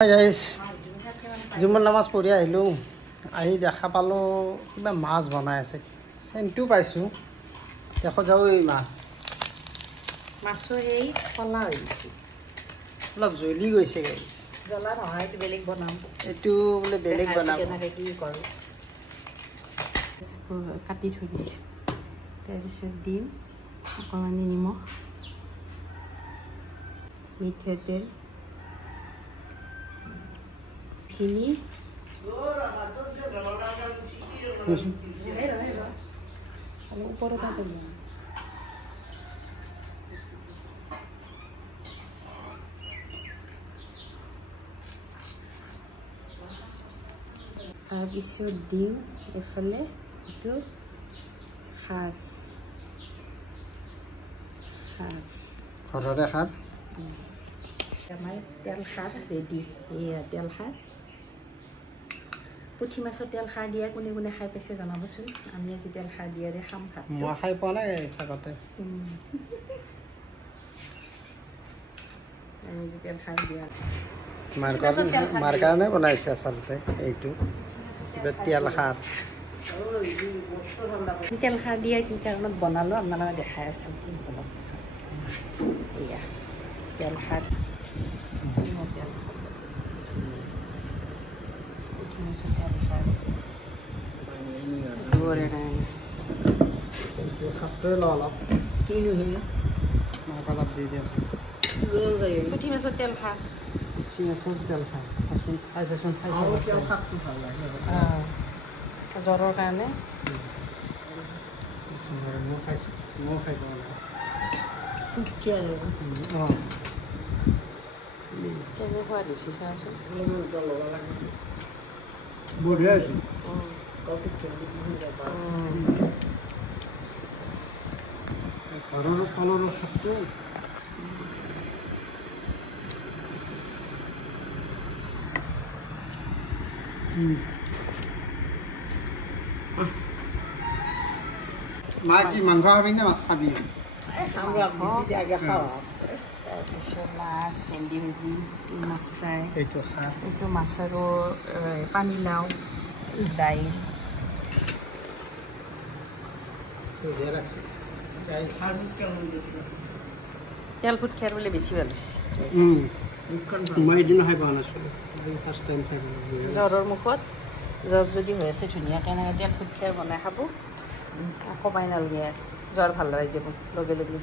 Hi guys, Jumar namaz pori ahilu. Ahi dekha palo kiba maas banai ase. Sentu paisu. Dekho jao ei maas. Maso ei kola hoise. Olop joli goise guys. Jola নহয় এটো বেলেগ বনাম। এটু বলে বেলেগ বানাম। কেনেকে কি কৰো। কাটি থৈ দিছো। তাৰ পিছত দিম অকমানি নিমখ। মিঠাতেল চিনি তাৰপিছত দিম এফালে এইটো খাৰ ঘৰৰে খাৰ আমাৰ তেল খাৰ ৰেডি এয়া তেল খাৰ পুঠি মাছৰ তেল খাৰ দিয়া কোনে কোনে খাই পাইছে জনাবচোন আমি আজি তেল খাৰ দিয়াৰে খাম ভাত মই খাই পোৱা নাই আগতে আমি আজি তেল খাৰ দিয়া মাৰ কাৰণে বনাইছে আচলতে এইটো কিবা তেল খাৰ তেল খাৰ দিয়া কি কাৰণত বনালো আপোনালোকে দেখাই আছো এয়া তেল খাৰ খাপটোৱে ল অলপ কিনো মাক অলপ দি দিওঁ পুঠি মাছৰ তেল খাৰ পুঠি মাছৰ তেল খাৰ খাইছোন জ্বৰৰ কাৰণে মই খাইছোঁ ময়ো খাই পোৱা নাই কেনেকুৱা দিছে চাওঁচোন বঢ়িয়া হৈছে ঘৰৰ ফলৰ খাপটো মা কি মাংস খাবি নে মাছ খাবি তাৰপিছত মাছ ভেন্দি ভাজি মাছ ফ্ৰাই এইটো খাৰ এইটো মাছ আৰু পানীলাও দাইল বঢ়িয়া লাগছে তেল ফুট খাৰ বোলে বেছি ভাল হৈছে মই এদিনো খাই পোৱা নাছিলোঁ ফাৰ্ষ্ট টাইম খাই পোৱা জ্বৰৰ মুখত জ্বৰ যদি হৈ আছে ধুনীয়াকৈ এনেকৈ তেল ফুট খাৰ বনাই খাব আকৌ পাই নালাগে জ্বৰ ভাল হৈ যাব লগে লগে